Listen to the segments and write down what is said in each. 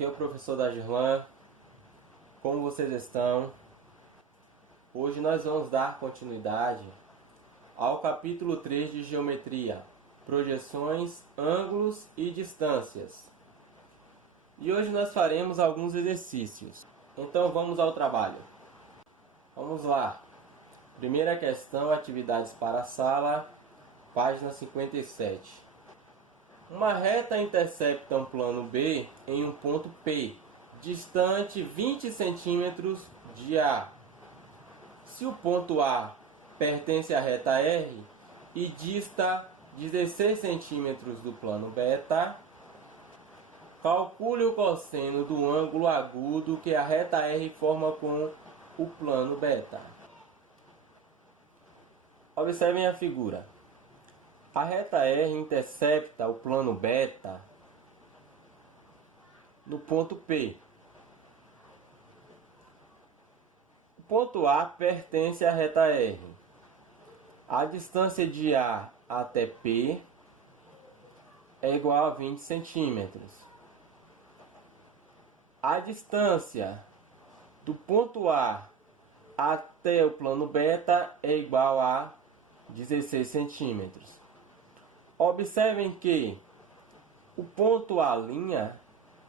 aqui é o professor Dagirlan. Como vocês estão? Hoje nós vamos dar continuidade ao capítulo 3 de Geometria, Projeções, Ângulos e Distâncias. E hoje nós faremos alguns exercícios. Então vamos ao trabalho. Vamos lá. Primeira questão, atividades para a sala, página 57. Uma reta intercepta um plano B em um ponto P, distante 20 cm de A. Se o ponto A pertence à reta R e dista 16 cm do plano beta, calcule o cosseno do ângulo agudo que a reta R forma com o plano beta. Observem a figura. A reta R intercepta o plano beta no ponto P. O ponto A pertence à reta R. A distância de A até P é igual a 20 centímetros. A distância do ponto A até o plano beta é igual a 16 centímetros. Observem que o ponto A'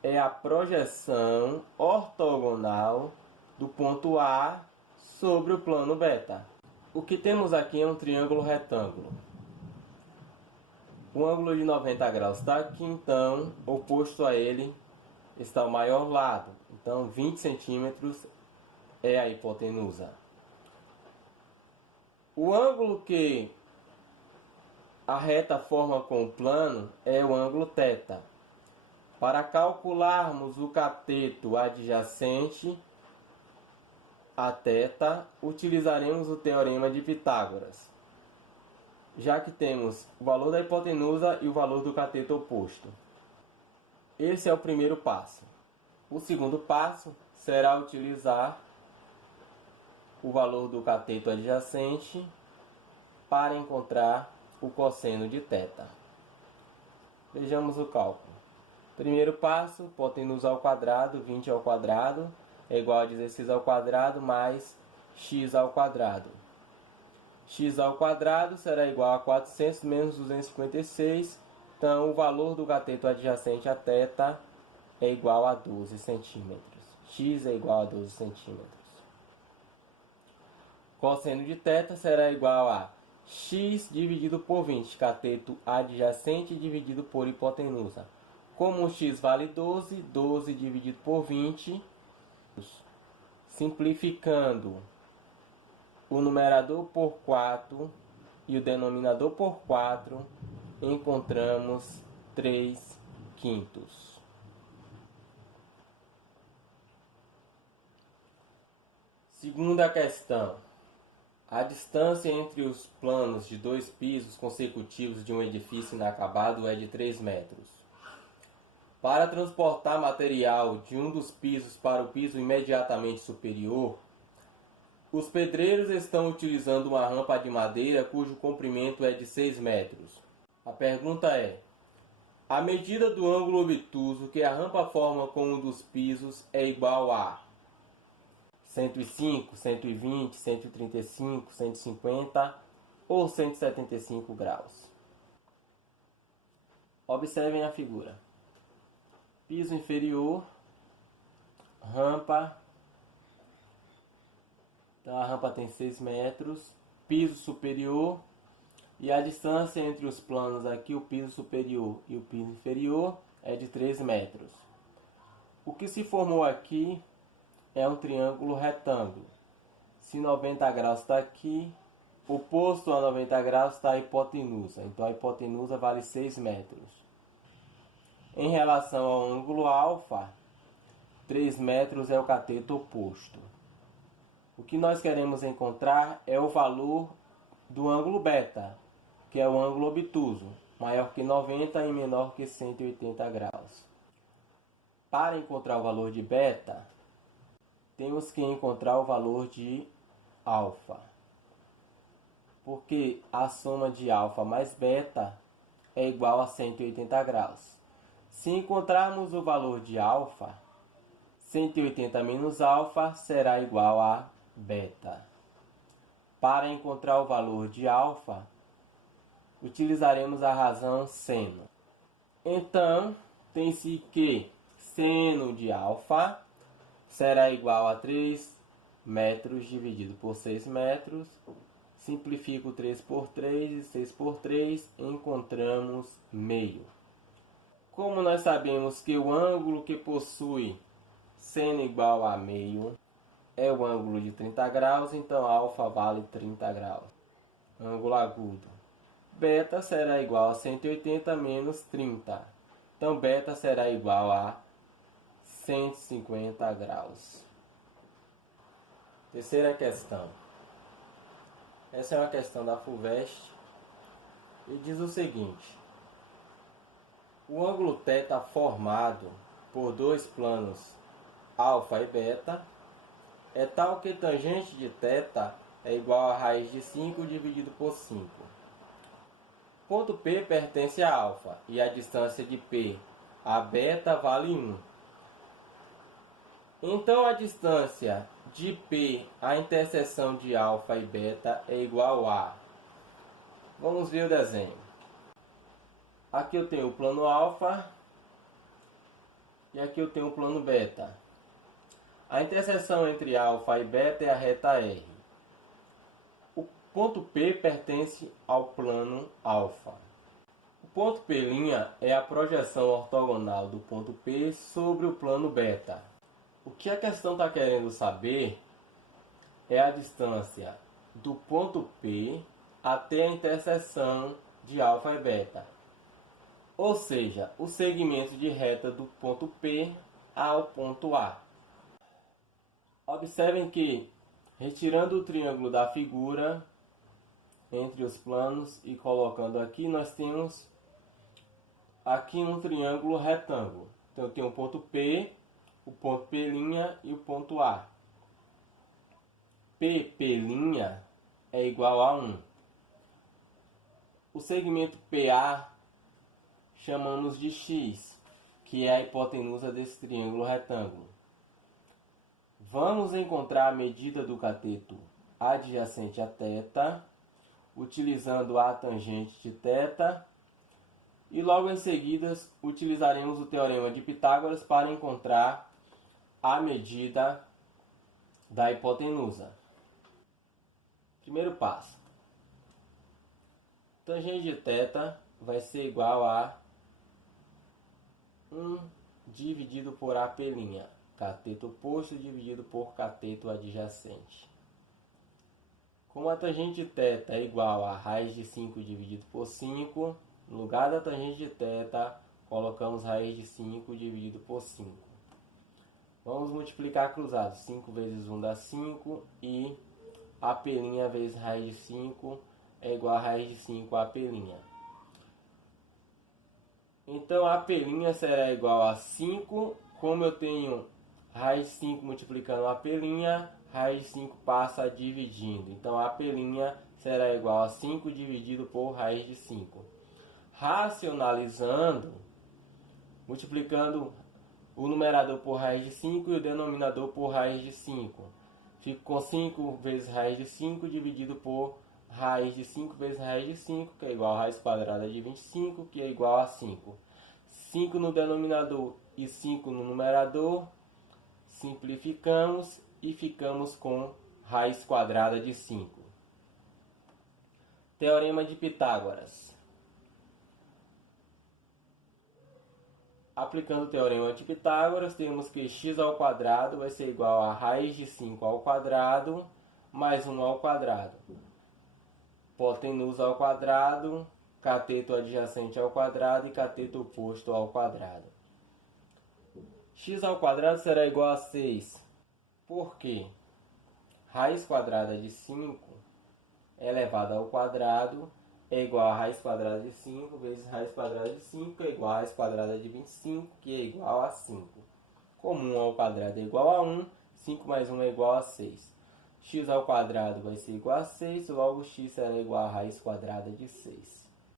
é a projeção ortogonal do ponto A sobre o plano beta. O que temos aqui é um triângulo retângulo. O ângulo de 90 graus está aqui, então, oposto a ele está o maior lado. Então, 20 centímetros é a hipotenusa. O ângulo que a reta forma com o plano é o ângulo θ. Para calcularmos o cateto adjacente a θ, utilizaremos o teorema de Pitágoras, já que temos o valor da hipotenusa e o valor do cateto oposto. Esse é o primeiro passo. O segundo passo será utilizar o valor do cateto adjacente para encontrar o cosseno de θ. Vejamos o cálculo. Primeiro passo, hipotenusa ao quadrado, 20 ao quadrado, é igual a 16 ao quadrado mais x ao quadrado. X ao quadrado será igual a 400 menos 256, então o valor do cateto adjacente a θ é igual a 12 centímetros. X é igual a 12 centímetros. Cosseno de θ será igual a x dividido por 20, cateto adjacente dividido por hipotenusa. Como o x vale 12, 12 dividido por 20, simplificando o numerador por 4 e o denominador por 4, encontramos 3/5. Segunda questão. A distância entre os planos de dois pisos consecutivos de um edifício inacabado é de 3 metros. Para transportar material de um dos pisos para o piso imediatamente superior, os pedreiros estão utilizando uma rampa de madeira cujo comprimento é de 6 metros. A pergunta é: a medida do ângulo obtuso que a rampa forma com um dos pisos é igual a 105, 120, 135, 150 ou 175 graus. Observem a figura. Piso inferior, rampa. Então a rampa tem 6 metros. Piso superior. E a distância entre os planos aqui, o piso superior e o piso inferior, é de 3 metros. O que se formou aqui é um triângulo retângulo. Se 90 graus está aqui, oposto a 90 graus está a hipotenusa. Então a hipotenusa vale 6 metros. Em relação ao ângulo alfa, 3 metros é o cateto oposto. O que nós queremos encontrar é o valor do ângulo beta, que é o ângulo obtuso, maior que 90 e menor que 180 graus. Para encontrar o valor de beta, temos que encontrar o valor de alfa, porque a soma de alfa mais beta é igual a 180 graus. Se encontrarmos o valor de alfa, 180 menos alfa será igual a beta. Para encontrar o valor de alfa, utilizaremos a razão seno. Então, tem-se que seno de alfa será igual a 3 metros dividido por 6 metros. Simplifico 3 por 3 e 6 por 3, encontramos meio. Como nós sabemos que o ângulo que possui seno igual a meio é o ângulo de 30 graus, então alfa vale 30 graus. Ângulo agudo. Beta será igual a 180 menos 30. Então beta será igual a 150 graus. Terceira questão. Essa é uma questão da FUVEST e diz o seguinte: o ângulo θ formado por dois planos alfa e beta é tal que tangente de θ é igual a raiz de 5 dividido por 5. Ponto P pertence a alfa e a distância de P a beta vale 1. Então a distância de P à interseção de alfa e beta é igual a... Vamos ver o desenho. Aqui eu tenho o plano alfa e aqui eu tenho o plano beta. A interseção entre alfa e beta é a reta R. O ponto P pertence ao plano alfa. O ponto P' é a projeção ortogonal do ponto P sobre o plano beta. O que a questão está querendo saber é a distância do ponto P até a interseção de alfa e beta. Ou seja, o segmento de reta do ponto P ao ponto A. Observem que, retirando o triângulo da figura entre os planos e colocando aqui, nós temos aqui um triângulo retângulo. Então eu tenho o ponto P, o ponto P' e o ponto A. P' é igual a 1. O segmento PA chamamos de X, que é a hipotenusa desse triângulo retângulo. Vamos encontrar a medida do cateto adjacente a θ, utilizando a tangente de θ, e logo em seguida utilizaremos o teorema de Pitágoras para encontrar a medida da hipotenusa. Primeiro passo. Tangente de θ vai ser igual a 1 dividido por AP', cateto oposto dividido por cateto adjacente. Como a tangente de θ é igual a raiz de 5 dividido por 5, no lugar da tangente de θ, colocamos raiz de 5 dividido por 5. Vamos multiplicar cruzado. 5 vezes 1 dá 5 e AP' vezes raiz de 5 é igual a raiz de 5 AP'. Então AP' será igual a 5. Como eu tenho raiz de 5 multiplicando AP', raiz de 5 passa dividindo. Então AP' será igual a 5 dividido por raiz de 5. Racionalizando, multiplicando o numerador por raiz de 5 e o denominador por raiz de 5. Fico com 5 vezes raiz de 5 dividido por raiz de 5 vezes raiz de 5, que é igual a raiz quadrada de 25, que é igual a 5. 5 no denominador e 5 no numerador. Simplificamos e ficamos com raiz quadrada de 5. Teorema de Pitágoras. Aplicando o teorema de Pitágoras, temos que x ao quadrado vai ser igual a raiz de 5 ao quadrado mais 1 ao quadrado. Hipotenusa ao quadrado, cateto adjacente ao quadrado e cateto oposto ao quadrado. X ao quadrado será igual a 6. Por quê? Raiz quadrada de 5 elevada ao quadrado é igual a raiz quadrada de 5 vezes raiz quadrada de 5 é igual a raiz quadrada de 25, que é igual a 5. Como 1 ao quadrado é igual a 1, 5 mais 1 é igual a 6. X ao quadrado vai ser igual a 6, logo x será igual a raiz quadrada de 6.